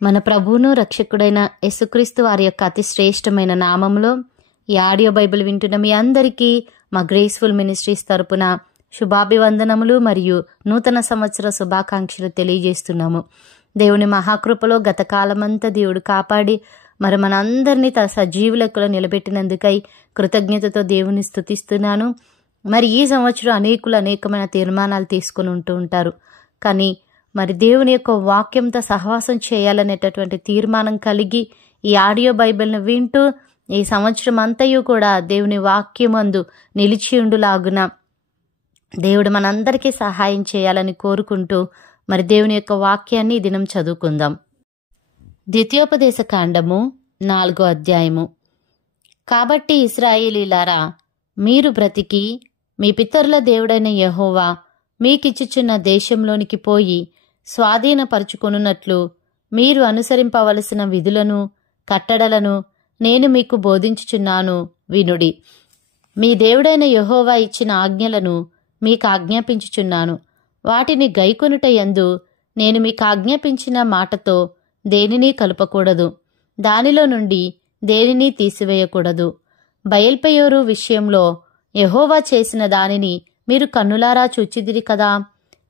మన ప్రభువును రక్షకుడైన యేసుక్రీస్తు వారి యొక్క అతి శ్రేష్టమైన నామంలో ఈ ఆడియో బైబిల్ వింటున్న మీ అందరికీ మా గ్రేస్ఫుల్ మినిస్ట్రీస్ తరపున శుభాభివందనములు మరియు నూతన సంవత్సర శుభాకాంక్షలు తెలియజేస్తున్నాము. దేవుని మహాకృపలో గత కాలమంతా దేవుడు కాపాడి మరి మనందరినీ తన సజీవులకులో నిలబెట్టినందుకై కృతజ్ఞతతో దేవుని స్తుతిస్తున్నాను. మరి ఈ సంవత్సరం అనేకమైన తీర్మానాలు తీసుకుని ఉంటూ ఉంటారు. కానీ మరి దేవుని యొక్క వాక్యంతో సహవాసం చేయాలనేటటువంటి తీర్మానం కలిగి ఈ ఆడియో బైబిల్ను వింటూ ఈ సంవత్సరం అంతయు కూడా దేవుని వాక్యమందు నిలిచి ఉండులాగున దేవుడు మనందరికీ సహాయం చేయాలని కోరుకుంటూ మరి దేవుని యొక్క వాక్యాన్ని ఈ దినం చదువుకుందాం. ద్వితీయోపదేశ కాండము 4వ అధ్యాయము. కాబట్టి ఇశ్రాయేలీలారా, మీరు బ్రతికి మీ పితరుల దేవుడైన యెహోవా మీకిచ్చుచున్న దేశంలోనికి పోయి స్వాధీనపరుచుకొనున్నట్లు మీరు అనుసరింపవలసిన విధులను కట్టడలను నేను మీకు బోధించుచున్నాను వినుడి. మీ దేవుడైన యెహోవా ఇచ్చిన ఆజ్ఞలను మీకు ఆజ్ఞాపించుచున్నాను. వాటిని గైకొనుట యందు నేను మీకు ఆజ్ఞాపించిన మాటతో దేనినీ కలుపకూడదు, దానిలో నుండి దేనినీ తీసివేయకూడదు. బయల్పెయోరు విషయంలో యెహోవా చేసిన దానిని మీరు కన్నులారా చూచిదిరి కదా.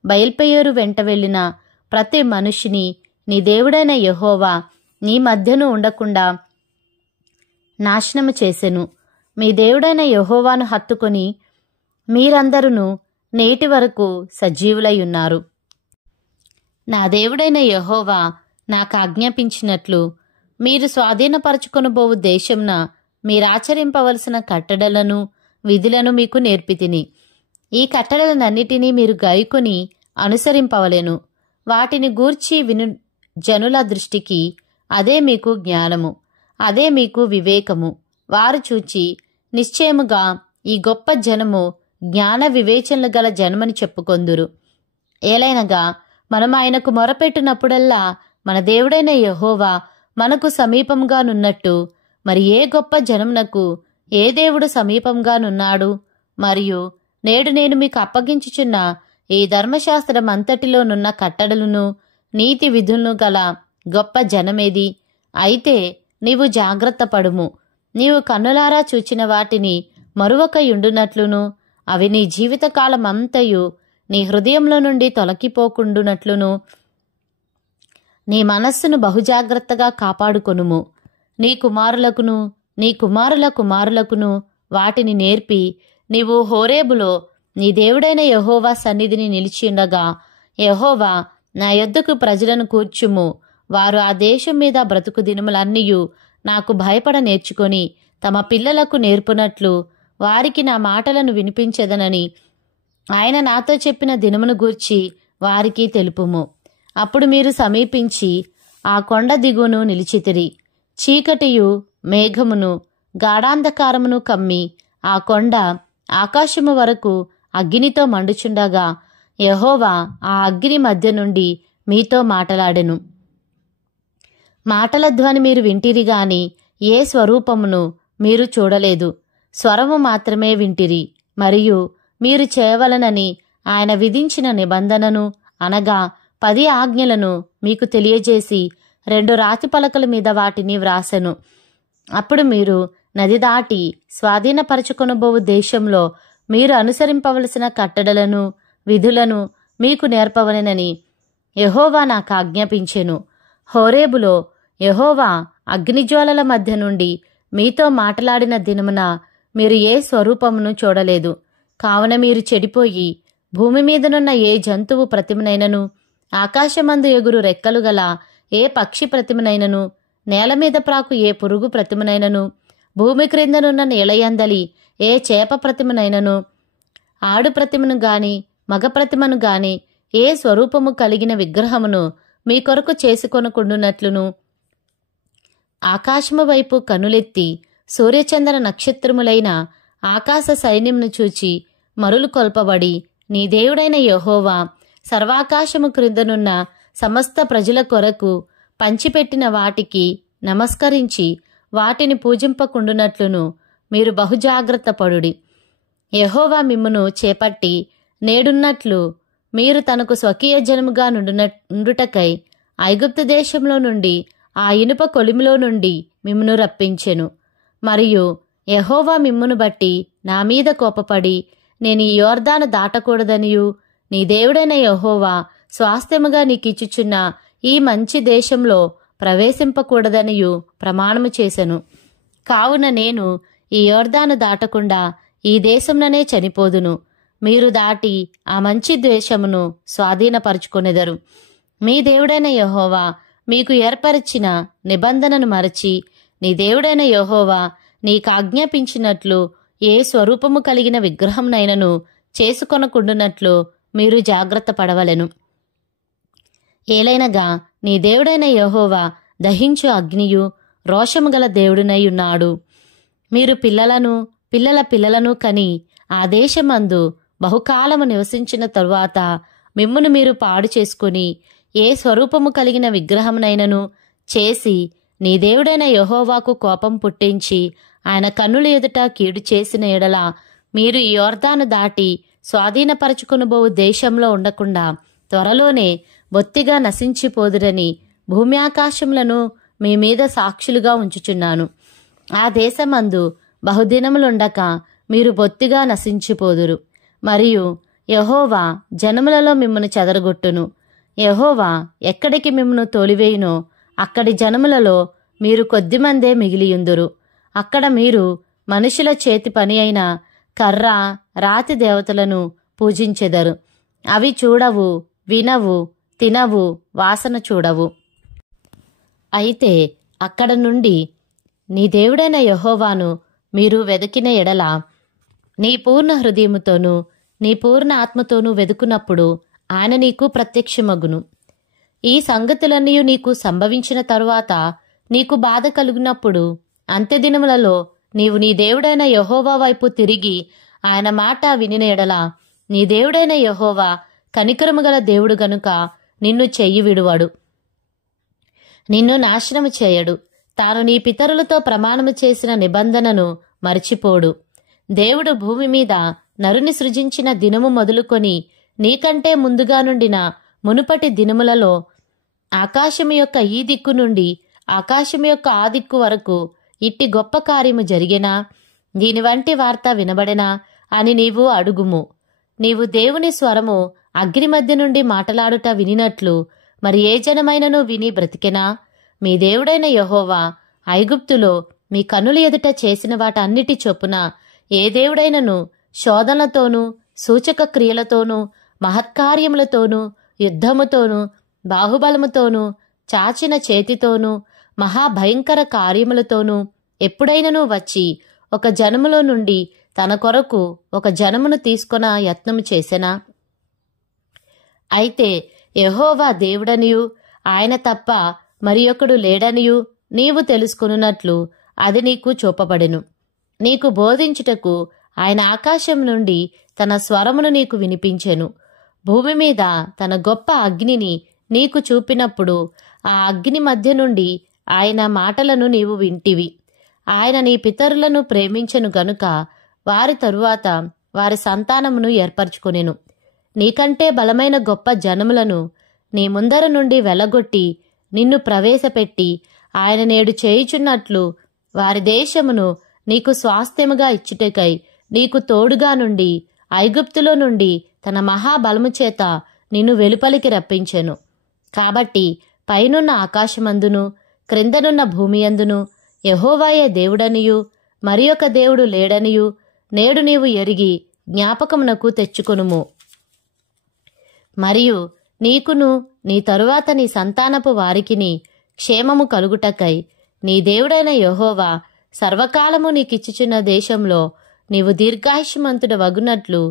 బయల్పెయోరు వెంట వెళ్ళిన ప్రతి మనిషిని నీ దేవుడైన యెహోవా నీ మధ్యను ఉండకుండా నాశనము చేసెను. మీ దేవుడైన యెహోవాను హత్తుకొని మీరందరూ నేటి వరకు సజీవులై ఉన్నారు. నా దేవుడైన యెహోవా నాకు ఆజ్ఞాపించినట్లు మీరు స్వాధీనపరచుకొనబోవు దేశంన మీరాచరింపవలసిన కట్టడలను విధులను మీకు నేర్పితిని. ఈ కట్టడలనన్నిటినీ మీరు గైకొని అనుసరింపవలెను. వాటిని గూర్చి విను జనుల దృష్టికి అదే మీకు జ్ఞానము, అదే మీకు వివేకము. వారు చూచి నిశ్చయముగా ఈ గొప్ప జనము జ్ఞాన వివేచనలు గల జనమని చెప్పుకొందురు. ఏలైనగా మనం ఆయనకు మొరపెట్టినప్పుడల్లా మన దేవుడైన యెహోవా మనకు సమీపంగానున్నట్టు మరి ఏ గొప్ప జనమునకు ఏ దేవుడు సమీపంగానున్నాడు? మరియు నేడు నేను మీకు అప్పగించుచున్న ఈ ధర్మశాస్త్రం అంతటిలోనున్న కట్టడలను నీతి విధులను గల గొప్ప జనమేది? అయితే నీవు జాగ్రత్త పడుము. నీవు కన్నులారా చూచిన వాటిని మరువకయుండునట్లును అవి నీ జీవితకాలమంతయు నీ హృదయంలో నుండి తొలగిపోకుండునట్లును నీ మనస్సును బహుజాగ్రత్తగా కాపాడుకొనుము. నీ కుమారులకును నీ కుమారుల కుమారులకును వాటిని నేర్పి నీవు హోరేబులో నీ దేవుడైన యెహోవా సన్నిధిని నిలిచియుండగా, యెహోవా నా యొద్దకు ప్రజలను కూర్చుము, వారు ఆ దేశం మీద బ్రతుకు దినములన్నీయు నాకు భయపడ నేర్చుకొని తమ పిల్లలకు నేర్పునట్లు వారికి నా మాటలను వినిపించెదనని ఆయన నాతో చెప్పిన దినమును గూర్చి వారికి తెలుపుము. అప్పుడు మీరు సమీపించి ఆ కొండ దిగువను నిలిచితిరి. చీకటియు మేఘమును గాఢాంధకారమును కమ్మి ఆ కొండ ఆకాశము వరకు అగ్నితో మండుచుండగా యెహోవా ఆ అగ్ని మధ్య నుండి మీతో మాటలాడెను. మాటల ధ్వని మీరు వింటిరి గాని ఏ స్వరూపమును మీరు చూడలేదు. స్వరము మాత్రమే వింటిరి. మరియు మీరు చేయవలనని ఆయన విధించిన నిబంధనను అనగా 10 ఆజ్ఞలను మీకు తెలియజేసి 2 రాతి పలకల మీద వాటిని వ్రాసెను. అప్పుడు మీరు నది దాటి స్వాధీనపరచుకొనబోవు దేశంలో మీరు అనుసరింపవలసిన కట్టడలను విధులను మీకు నేర్పవలెనని యెహోవా నాకు ఆజ్ఞాపించెను. హోరేబులో యెహోవా అగ్నిజ్వాలల మధ్య నుండి మీతో మాట్లాడిన దినమున మీరు ఏ స్వరూపమును చూడలేదు. కావున మీరు చెడిపోయి భూమి మీదనున్న ఏ జంతువు ప్రతిమనైనను, ఆకాశమందు ఎగురు రెక్కలు గల ఏ పక్షి ప్రతిమనైనను, నేల మీద ప్రాకు ఏ పురుగు ప్రతిమనైనను, భూమి క్రిందనున్న నీలయందలి ఏ చేప ప్రతిమనైనను, ఆడు ప్రతిమను గాని మగ ప్రతిమను గాని ఏ స్వరూపము కలిగిన విగ్రహమును మీ కొరకు చేసుకొనకుండునట్లును, ఆకాశము వైపు కనులెత్తి సూర్యచంద్ర నక్షత్రములైన ఆకాశ సైన్యమును చూచి మరులు కొల్పబడి నీ దేవుడైన యెహోవా సర్వాకాశము క్రిందనున్న సమస్త ప్రజల కొరకు పంచిపెట్టిన వాటికి నమస్కరించి వాటిని పూజింపకుండునట్లును మీరు బహుజాగ్రత్త పడుడి. యెహోవా మిమ్మును చేపట్టి నేడున్నట్లు మీరు తనకు స్వకీయ జనముగా నుండుటకై ఐగుప్తు దేశంలో నుండి ఆ ఇనుప కొలిమిలో నుండి మిమ్మును రప్పించెను. మరియు యెహోవా మిమ్మును బట్టి నా మీద కోపపడి నేను ఈ యొర్దాను దాటకూడదనియు నీ దేవుడైన యెహోవా స్వాస్థ్యముగా నీకిచ్చుచున్న ఈ మంచి దేశంలో ప్రవేశింపకూడదనియు ప్రమాణము చేసెను. కావున నేను ఈ యొర్దాను దాటకుండా ఈ దేశంలోనే చనిపోదును. మీరు దాటి ఆ మంచి దేశమును స్వాధీనపరుచుకొనెదరు. మీ దేవుడైన యెహోవా మీకు ఏర్పరిచిన నిబంధనను మరచి నీ దేవుడైన యెహోవా నీకాజ్ఞాపించినట్లు ఏ స్వరూపము కలిగిన విగ్రహంనైనను చేసుకొనకుండునట్లు మీరు జాగ్రత్త పడవలెను. ఏలైనగా నీ దేవుడైన యెహోవా దహించు అగ్నియు రోషము గల దేవుడునై ఉన్నాడు. మీరు పిల్లలను పిల్లల పిల్లలను కని ఆ దేశమందు బహుకాలము నివసించిన తరువాత మిమ్మును మీరు పాడు చేసుకుని ఏ స్వరూపము కలిగిన విగ్రహమునైనను చేసి నీ దేవుడైన యెహోవాకు కోపం పుట్టించి ఆయన కన్నుల ఎదుట కీడు చేసిన ఎడల మీరు ఈ యొర్దాను దాటి స్వాధీనపరచుకొనబోవు దేశంలో ఉండకుండా త్వరలోనే బొత్తిగా నశించిపోదురని భూమి ఆకాశములను మీ మీద సాక్షులుగా ఉంచుచున్నాను. ఆ దేశమందు బహుదినములుండక మీరు బొత్తిగా నశించిపోదురు. మరియు యెహోవా జనములలో మిమ్మను చెదరగొట్టును. యెహోవా ఎక్కడికి మిమ్మను తోలివేయునో అక్కడి జనములలో మీరు కొద్దిమందే మిగిలియుందురు. అక్కడ మీరు మనుషుల చేతి పని అయిన కర్ర రాతి దేవతలను పూజించెదరు. అవి చూడవు, వినవు, తినవు, వాసన చూడవు. అయితే అక్కడ నుండి నీ దేవుడైన యెహోవాను మీరు వెదికిన ఎడల నీ పూర్ణ హృదయముతోనూ నీ పూర్ణ ఆత్మతోనూ వెదుకునప్పుడు ఆయన నీకు ప్రత్యక్షమగును. ఈ సంగతులన్నీ నీకు సంభవించిన తరువాత నీకు బాధ కలుగునప్పుడు అంత్యదినములలో నీవు నీ దేవుడైన యెహోవా వైపు తిరిగి ఆయన మాట వినిన ఎడల నీ దేవుడైన యెహోవా కనికరము గల దేవుడు గనుక నిన్ను చెయ్యి విడువడు, నిన్ను నాశనము చేయడు. తాను నీ పితరులతో ప్రమాణము చేసిన నిబంధనను మరిచిపోడు. దేవుడు భూమి మీద నరుని సృజించిన దినము మొదలుకొని నీకంటే ముందుగా నుండిన మునుపటి దినములలో ఆకాశము యొక్క ఈ దిక్కు నుండి ఆకాశము యొక్క ఆ దిక్కు వరకు ఇట్టి గొప్ప కార్యము జరిగెనా, దీని వంటి వార్త వినబడెనా అని నీవు అడుగుము. నీవు దేవుని స్వరము అగ్ని మధ్య నుండి మాటలాడుట వినినట్లు మరి ఏ జనమైనను విని బ్రతికెనా? మీ దేవుడైన యెహోవా ఐగుప్తులో మీ కన్నుల ఎదుట చేసిన వాటన్నిటి చొప్పున ఏ దేవుడైనను శోధనలతోనూ సూచక క్రియలతోనూ మహత్కార్యములతోనూ యుద్ధముతోనూ బాహుబలముతోనూ చాచిన చేతితోనూ మహాభయంకర కార్యములతోనూ ఎప్పుడైనను వచ్చి ఒక జనములో నుండి తన కొరకు ఒక జనమును తీసుకొన యత్నము చేసెనా? అయితే యెహోవా దేవుడనియు ఆయన తప్ప మరి ఒకడు లేడనియు నీవు తెలుసుకొనున్నట్లు అది నీకు చూపబడెను. నీకు బోధించుటకు ఆయన ఆకాశం నుండి తన స్వరమును నీకు వినిపించెను. భూమి మీద తన గొప్ప అగ్నిని నీకు చూపినప్పుడు ఆ అగ్ని మధ్య నుండి ఆయన మాటలను నీవు వింటివి. ఆయన నీ పితరులను ప్రేమించెను గనుక వారి తరువాత వారి సంతానమును ఏర్పరచుకొనెను. నీకంటే బలమైన గొప్ప జనములను నీ ముందర నుండి వెలగొట్టి నిన్ను ప్రవేశపెట్టి ఆయన నేడు చేయుచున్నట్లు వారి దేశమును నీకు స్వాస్థ్యముగా ఇచ్చుటకై నీకు తోడుగా నుండి ఐగుప్తులో నుండి తన మహాబలము చేత నిన్ను వెలుపలికి రప్పించెను. కాబట్టి పైనున్న ఆకాశమందును క్రిందనున్న భూమియందును యెహోవాయే దేవుడనియు మరి ఒక దేవుడు లేడనియు నేడు నీవు ఎరిగి జ్ఞాపకమునకు తెచ్చుకొనుము. మరియు నీకును నీ తరువాత నీ సంతానపు వారికిని క్షేమము కలుగుటకై నీ దేవుడైన యెహోవా సర్వకాలము నీకిచ్చుచున్న దేశంలో నీవు దీర్ఘాయుష్మంతుడ వగునట్లు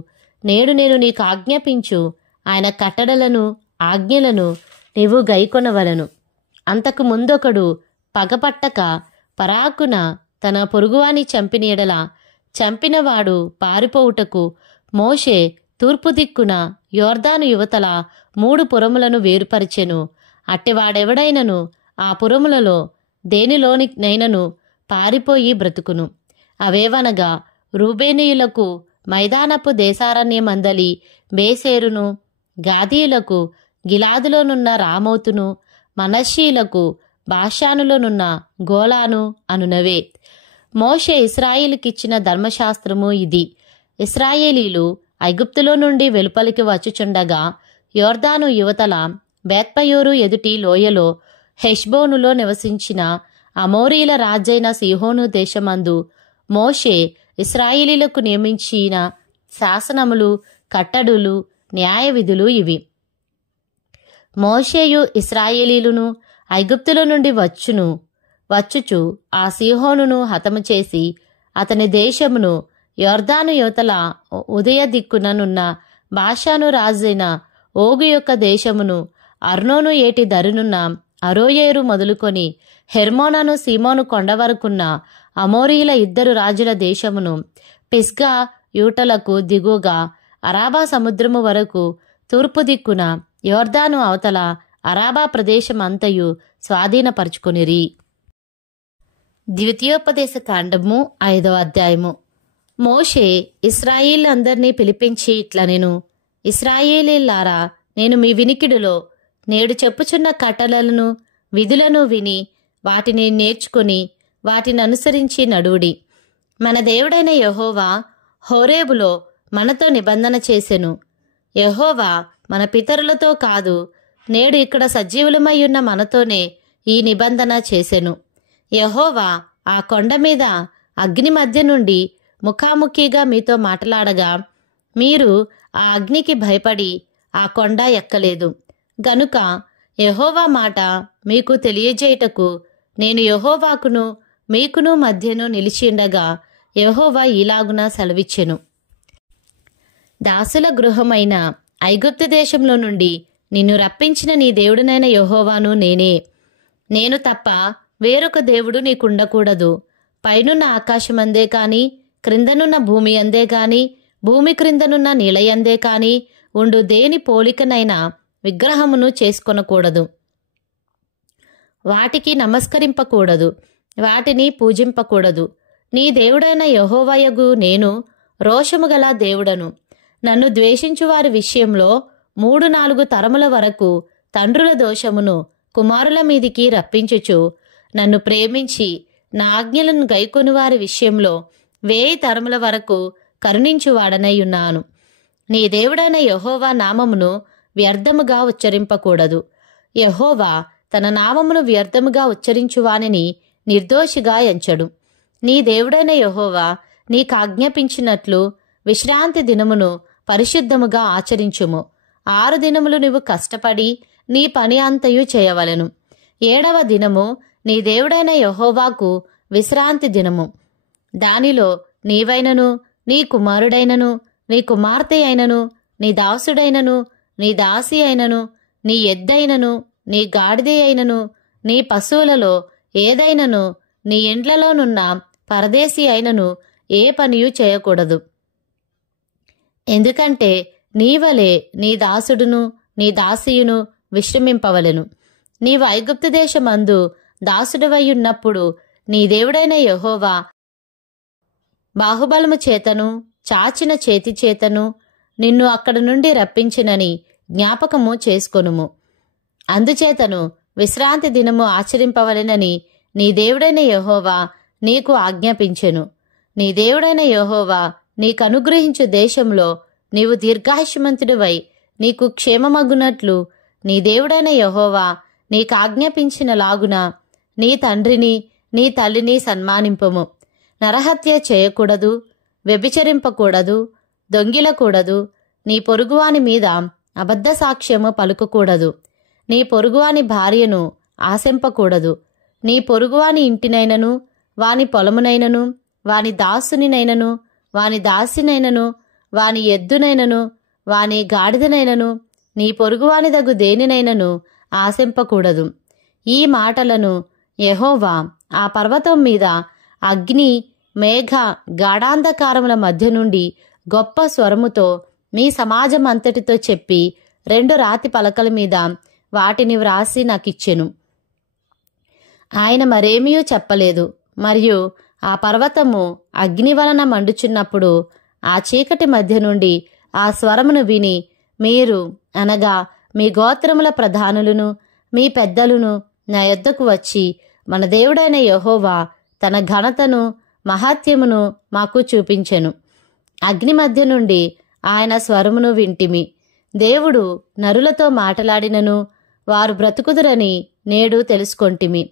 నేడు నేను నీకు ఆజ్ఞాపించు ఆయన కట్టడలను ఆజ్ఞలను నీవు గైకొనవలను. అంతకు ముందొకడు పగపట్టక పరాకున తన పొరుగువాని చంపిన ఎడల చంపినవాడు పారిపోవుటకు మోషే తూర్పు దిక్కున యొర్దాను యువతల 3 పురములను వేరుపరిచెను. అట్టివాడెవడైనను ఆ పురములలో దేనిలోనినైనను పారిపోయి బ్రతుకును. అవేవనగా రూబేనీయులకు మైదానపు దేశారణ్యమందలి బేసేరును, గాదీయులకు గిలాదులోనున్న రామోతును, మనష్షీలకు బాషానులోనున్న గోలాను అనునవే. మోషే ఇశ్రాయేలుకిచ్చిన ధర్మశాస్త్రము ఇది. ఇశ్రాయేలీలు ఐగుప్తులో నుండి వెలుపలికి వచ్చుచుండగా యోర్దాను యువతల బేత్పయోరు ఎదుటి లోయలో హెష్బోనులో నివసించిన అమోరీల రాజైన సీహోను దేశమందు మోషే ఇశ్రాయేలీలకు నియమించిన శాసనములు, కట్టడులు, న్యాయ విధులు ఇవి. మోషేయు ఇశ్రాయేలీలును ఐగుప్తులో నుండి వచ్చుచు ఆ సీహోనును హతము చేసి అతని దేశమును యోర్దాను యువతల ఉదయ దిక్కుననున్న బాషాను రాజైన ఓగు యొక్క దేశమును అర్నోను ఏటి దరునున్న అరోయేరు మొదలుకొని హెర్మోనను సీమోను కొండ వరకున్న అమోరీల 2 రాజుల దేశమును పిస్గా యూటలకు దిగువగా అరాబా సముద్రము వరకు తూర్పు దిక్కున యోర్దాను అవతల అరాబా ప్రదేశం అంతయు స్వాధీనపరుచుకొనిరి. ద్వితీయోపదేశ కాండము 5వ అధ్యాయము. మోషే ఇశ్రాయేలందరినీ పిలిపించి ఇట్లనెను, ఇశ్రాయేలీలారా, నేను మీ వినికిడిలో నేడు చెప్పుచున్న కట్టడలను విధులను విని వాటిని నేర్చుకుని వాటిని అనుసరించి నడువుడి. మన దేవుడైన యెహోవా హోరేబులో మనతో నిబంధన చేసెను. యెహోవా మన పితరులతో కాదు, నేడు ఇక్కడ సజీవులమై ఉన్న మనతోనే ఈ నిబంధన చేసెను. యెహోవా ఆ కొండ మీద అగ్ని మధ్య నుండి ముఖాముఖిగా మీతో మాట్లాడగా మీరు ఆ అగ్నికి భయపడి ఆ కొండ ఎక్కలేదు. గనుక యెహోవా మాట మీకు తెలియజేయుటకు నేను యెహోవాకును మీకును మధ్యను నిలిచిండగా యెహోవా ఈలాగున సెలవిచ్చెను. దాసుల గృహమైన ఐగుప్తు దేశంలో నుండి నిన్ను రప్పించిన నీ దేవుడినైన యెహోవాను నేనే. నేను తప్ప వేరొక దేవుడు నీకుండకూడదు. పైనున్న ఆకాశమందే కాని, క్రిందనున్న భూమి అందే కాని, భూమి క్రిందనున్న నీలయందే కాని ఉండు దేని పోలికనైనా విగ్రహమును చేసుకొనకూడదు. వాటికి నమస్కరింపకూడదు, వాటిని పూజింపకూడదు. నీ దేవుడైన యెహోవాయగు నేను రోషము గల దేవుడను. నన్ను ద్వేషించు వారి విషయంలో 3-4 తరముల వరకు తండ్రుల దోషమును కుమారుల మీదికి రప్పించుచు, నన్ను ప్రేమించి నా ఆజ్ఞలను గైకొని వారి విషయంలో 1000 తరముల వరకు కరుణించువాడనై ఉన్నాను. నీ దేవుడైన యెహోవా నామమును వ్యర్థముగా ఉచ్చరింపకూడదు. యెహోవా తన నామమును వ్యర్థముగా ఉచ్చరించువానిని నిర్దోషిగా ఎంచడు. నీ దేవుడైన యెహోవా నీకాజ్ఞాపించినట్లు విశ్రాంతి దినమును పరిశుద్ధముగా ఆచరించుము. 6 దినములు నువ్వు కష్టపడి నీ పని అంతయు చేయవలెను. 7వ దినము నీ దేవుడైన యెహోవాకు విశ్రాంతి దినము. దానిలో నీవైనను, నీ కుమారుడైనను, నీ కుమార్తె అయినను, నీ దాసుడైనను, నీ దాసి అయినను, నీ ఎద్దైనను, నీ గాడిద అయినను, నీ పశువులలో ఏదైనను, నీ ఇండ్లలోనున్న పరదేశీ అయినను ఏ పనియు చేయకూడదు. ఎందుకంటే నీవలే నీ దాసుడును నీ దాసియును విశ్రమింపవలెను. నీవు ఐగుప్తు దేశమందు దాసుడవయ్యున్నప్పుడు నీ దేవుడైన యెహోవా బాహుబలము చేతను చాచిన చేతి చేతను నిన్ను అక్కడ నుండి రప్పించినని జ్ఞాపకము చేసుకొనుము. అందుచేతను విశ్రాంతి దినము ఆచరింపవలెనని నీ దేవుడైన యెహోవా నీకు ఆజ్ఞాపించెను. నీ దేవుడైన యెహోవా నీకనుగ్రహించు దేశంలో నీవు దీర్ఘాయుష్మంతుడివై నీకు క్షేమమగునట్లు నీ దేవుడైన యెహోవా నీకాజ్ఞాపించిన లాగున నీ తండ్రిని నీ తల్లిని సన్మానింపుము. నరహత్య చేయకూడదు, వ్యభిచరింపకూడదు, దొంగిలకూడదు, నీ పొరుగువాని మీద అబద్ధ సాక్ష్యము పలుకకూడదు, నీ పొరుగువాని భార్యను ఆశింపకూడదు, నీ పొరుగువాని ఇంటినైనను వాని పొలమునైనను వాని దాసునినైనను వాని దాసినైనను వాని ఎద్దునైనను వాని గాడిదనైనను నీ పొరుగువాని దగు దేనినైనను ఆశింపకూడదు. ఈ మాటలను యెహోవా ఆ పర్వతం మీద అగ్ని మేఘ గాఢాంధకారముల మధ్య నుండి గొప్ప స్వరముతో మీ సమాజం అంతటితో చెప్పి 2 రాతి పలకల మీద వాటిని వ్రాసి నాకిచ్చెను. ఆయన మరేమీ చెప్పలేదు. మరియు ఆ పర్వతము అగ్ని వలన మండుచున్నప్పుడు ఆ చీకటి మధ్య నుండి ఆ స్వరమును విని మీరు అనగా మీ గోత్రముల ప్రధానులను మీ పెద్దలును నా యొద్దకు వచ్చి మన దేవుడైన యెహోవా తన ఘనతను మహాత్యమును మాకు చూపించెను. అగ్ని మధ్య నుండి ఆయన స్వరమును వింటిమి. దేవుడు నరులతో మాటలాడినను వారు బ్రతుకుదురని నేడు తెలుసుకొంటిమి.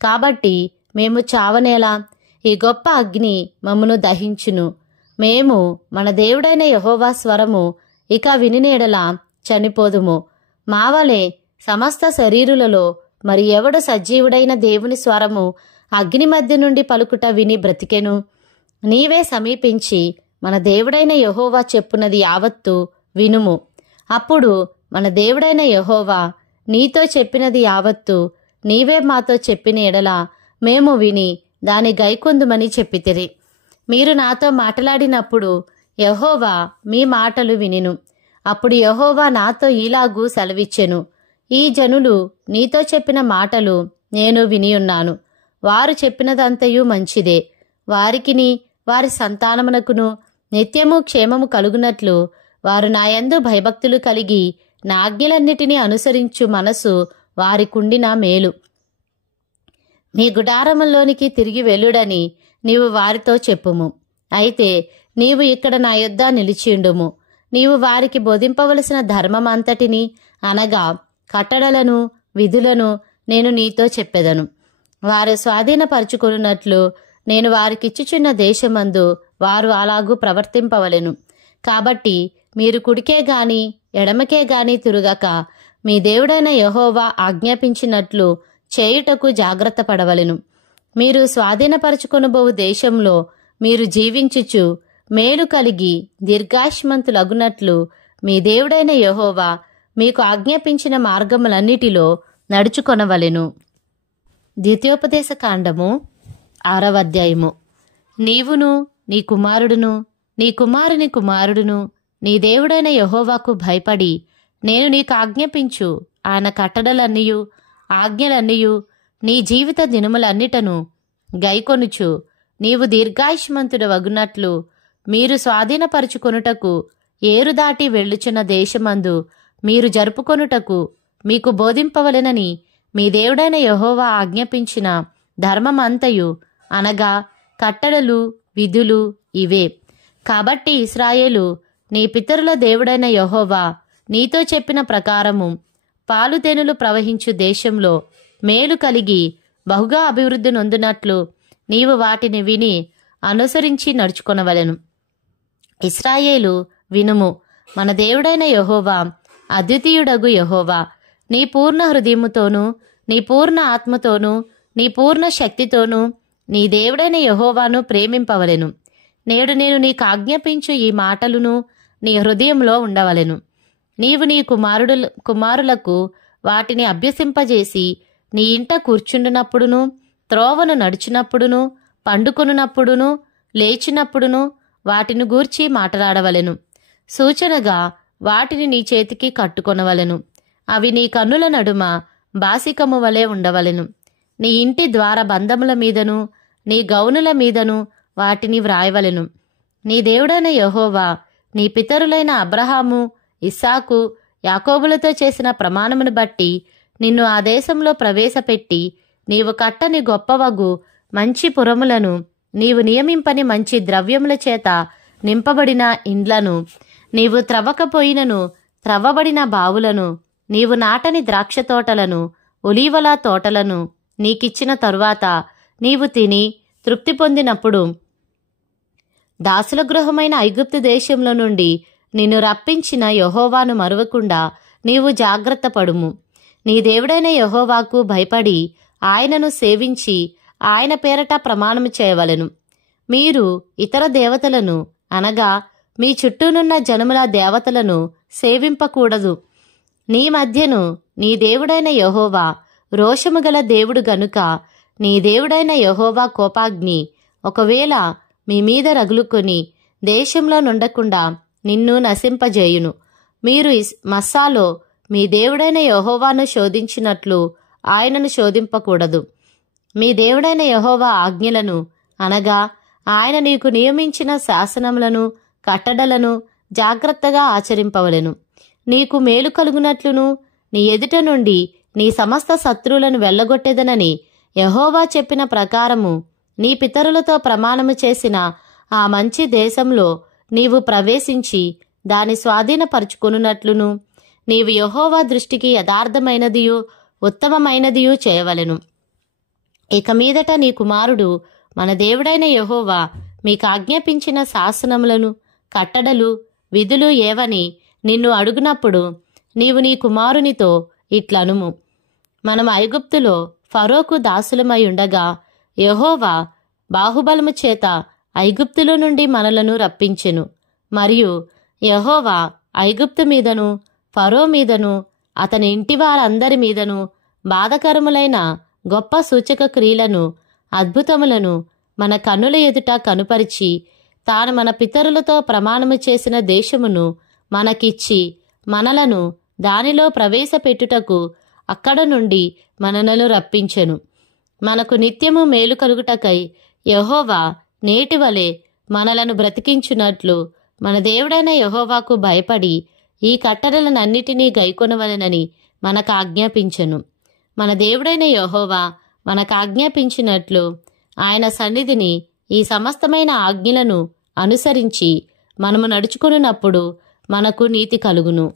కాబట్టి మేము చావనేలా? ఈ గొప్ప అగ్ని మమ్మను దహించును. మేము మన దేవుడైన యెహోవా స్వరము ఇక వినినేడలా చనిపోదుము. మావలే సమస్త శరీరులలో మరి ఎవడు సజీవుడైన దేవుని స్వరము అగ్ని మధ్య నుండి పలుకుట విని బ్రతికెను? నీవే సమీపించి మన దేవుడైన యెహోవా చెప్పునది యావత్తు వినుము. అప్పుడు మన దేవుడైన యెహోవా నీతో చెప్పినది యావత్తు నీవే మాతో చెప్పిన ఎడల మేము విని దాని గైకొందుమని చెప్పితిరి. మీరు నాతో మాట్లాడినప్పుడు యెహోవా మీ మాటలు వినిను. అప్పుడు యెహోవా నాతో ఈలాగు సెలవిచ్చెను, ఈ జనులు నీతో చెప్పిన మాటలు నేను వినియున్నాను. వారు చెప్పినదంతయు మంచిదే. వారికిని వారి సంతానమునకును నిత్యము క్షేమము కలుగునట్లు వారు నాయందు భయభక్తులు కలిగి నా ఆజ్ఞలన్నిటినీ అనుసరించు మనసు వారికుండిన మేలు. మీ గుడారములోనికి తిరిగి వెళ్ళుడని నీవు వారితో చెప్పుము. అయితే నీవు ఇక్కడ నా యొద్ద నిలిచియుండుము. నీవు వారికి బోధింపవలసిన ధర్మమంతటిని అనగా కట్టడలను విధులను నేను నీతో చెప్పెదను. వారు స్వాధీనపరుచుకొనున్నట్లు నేను వారికిచ్చుచున్న దేశమందు వారు అలాగూ ప్రవర్తింపవలెను. కాబట్టి మీరు కుడికే గాని ఎడమకే గాని తిరుగక మీ దేవుడైన యెహోవా ఆజ్ఞాపించినట్లు చేయుటకు జాగ్రత్త పడవలెను. మీరు స్వాధీనపరుచుకొనబోవు దేశంలో మీరు జీవించుచు మేలు కలిగి దీర్ఘాయుష్మంతులగునట్లు మీ దేవుడైన యెహోవా మీకు ఆజ్ఞాపించిన మార్గములన్నిటిలో నడుచుకొనవలెను. ద్వితీయోపదేశ కాండము 6వ అధ్యాయము. నీవును నీ కుమారుడును నీ కుమారుని కుమారుడును నీ దేవుడైన యెహోవాకు భయపడి నేను నీకు ఆజ్ఞాపించు ఆయన కట్టడలన్నీయు ఆజ్ఞలన్నీయు నీ జీవిత దినములన్నిటను గైకొనుచు నీవు దీర్ఘాయుష్మంతుడు వగునట్లు మీరు స్వాధీనపరుచుకొనుటకు ఏరు దాటి వెళ్ళుచున్న దేశమందు మీరు జరుపుకొనుటకు మీకు బోధింపవలెనని మీ దేవుడైన యెహోవా ఆజ్ఞాపించిన ధర్మమంతయు అనగా కట్టడలు విధులు ఇవే. కాబట్టి ఇశ్రాయేలు నీ పితరుల దేవుడైన యెహోవా నీతో చెప్పిన ప్రకారము పాలుతేనెలు ప్రవహించు దేశంలో మేలు కలిగి బహుగా అభివృద్ధి నొందునట్లు నీవు వాటిని విని అనుసరించి నడుచుకొనవలెను. ఇశ్రాయేలు వినుము, మన దేవుడైన యెహోవా అద్వితీయుడగు యెహోవా. నీ పూర్ణ హృదయముతోనూ నీ పూర్ణ ఆత్మతోనూ నీ పూర్ణ శక్తితోనూ నీ దేవుడైన యెహోవాను ప్రేమింపవలెను. నేడు నేను నీకు ఆజ్ఞాపించు ఈ మాటలును నీ హృదయంలో ఉండవలెను. నీవు నీ కుమారులకు వాటిని అభ్యసింపజేసి నీ ఇంట కూర్చుండునప్పుడును త్రోవను నడిచినప్పుడును పండుకొనున్నప్పుడును లేచినప్పుడును వాటిని గూర్చి మాట్లాడవలెను. సూచనగా వాటిని నీ చేతికి కట్టుకొనవలెను. అవి నీ కన్నుల నడుమ బాసికము వలె ఉండవలెను. నీ ఇంటి ద్వార బంధముల మీదను నీ గౌనుల మీదను వాటిని వ్రాయవలెను. నీ దేవుడైన యెహోవా నీ పితరులైన అబ్రహాము ఇస్సాకు యాకోబులతో చేసిన ప్రమాణమును బట్టి నిన్ను ఆ దేశంలో ప్రవేశపెట్టి నీవు కట్టని గొప్పవగు మంచి పురములను నీవు నియమింపని మంచి ద్రవ్యముల చేత నింపబడిన ఇండ్లను నీవు త్రవ్వకపోయినను త్రవ్వబడిన బావులను నీవు నాటని ద్రాక్ష తోటలను ఒలీవల తోటలను నీకిచ్చిన తరువాత నీవు తిని తృప్తి పొందినప్పుడు దాసుల గృహమైన ఐగుప్తు దేశంలో నుండి నిన్ను రప్పించిన యెహోవాను మరువకుండా నీవు జాగ్రత్త పడుము. నీ దేవుడైన యెహోవాకు భయపడి ఆయనను సేవించి ఆయన పేరట ప్రమాణము చేయవలెను. మీరు ఇతర దేవతలను అనగా మీ చుట్టూనున్న జనముల దేవతలను సేవింపకూడదు. నీ మధ్యను నీ దేవుడైన యెహోవా రోషము గల దేవుడు గనుక నీ దేవుడైన యెహోవా కోపాగ్ని ఒకవేళ మీ మీద రగులుకొని దేశంలో నుండకుండా నిన్ను నశింపజేయును. మీరు మస్సాలో మీ దేవుడైన యెహోవాను శోధించినట్లు ఆయనను శోధింపకూడదు. మీ దేవుడైన యెహోవా ఆజ్ఞలను అనగా ఆయన నీకు నియమించిన శాసనములను కట్టడలను జాగ్రత్తగా ఆచరింపవలెను. నీకు మేలు కలుగునట్లును నీ ఎదుట నుండి నీ సమస్త శత్రువులను వెళ్ళగొట్టెదనని యెహోవా చెప్పిన ప్రకారము నీ పితరులతో ప్రమాణము చేసిన ఆ మంచి దేశంలో నీవు ప్రవేశించి దాని స్వాధీనపరుచుకొనున్నట్లును నీవు యెహోవా దృష్టికి యథార్థమైనదియు ఉత్తమమైనదియు చేయవలెను. ఇక మీదట నీ కుమారుడు మన దేవుడైన యెహోవా మీకు ఆజ్ఞాపించిన శాసనములను కట్టడలు విధులు ఏవని నిన్ను అడుగునప్పుడు నీవు నీ కుమారునితో ఇట్లనుము, మనం ఐగుప్తులో ఫరోకు దాసులమై ఉండగా యెహోవా బాహుబలము చేత ఐగుప్తులో నుండి మనలను రప్పించెను. మరియు యెహోవా ఐగుప్తు మీదను ఫరో మీదను అతని ఇంటి వారందరి మీదను బాధకరములైన గొప్ప సూచక క్రియలను అద్భుతములను మన కన్నుల ఎదుట కనుపరిచి తాను మన పితరులతో ప్రమాణము చేసిన దేశమును మనకిచ్చి మనలను దానిలో ప్రవేశపెట్టుటకు అక్కడ నుండి మనలను రప్పించెను. మనకు నిత్యము మేలు కలుగుటకై యెహోవా నేటివలే మనలను బ్రతికించున్నట్లు మన దేవుడైన యెహోవాకు భయపడి ఈ కట్టడలనన్నిటినీ గైకొనవలెనని మనకు ఆజ్ఞాపించెను. మన దేవుడైన యెహోవా మనకు ఆజ్ఞాపించినట్లు ఆయన సన్నిధిని ఈ సమస్తమైన ఆజ్ఞలను అనుసరించి మనము నడుచుకొనున్నప్పుడు మనకు నీతి కలుగును.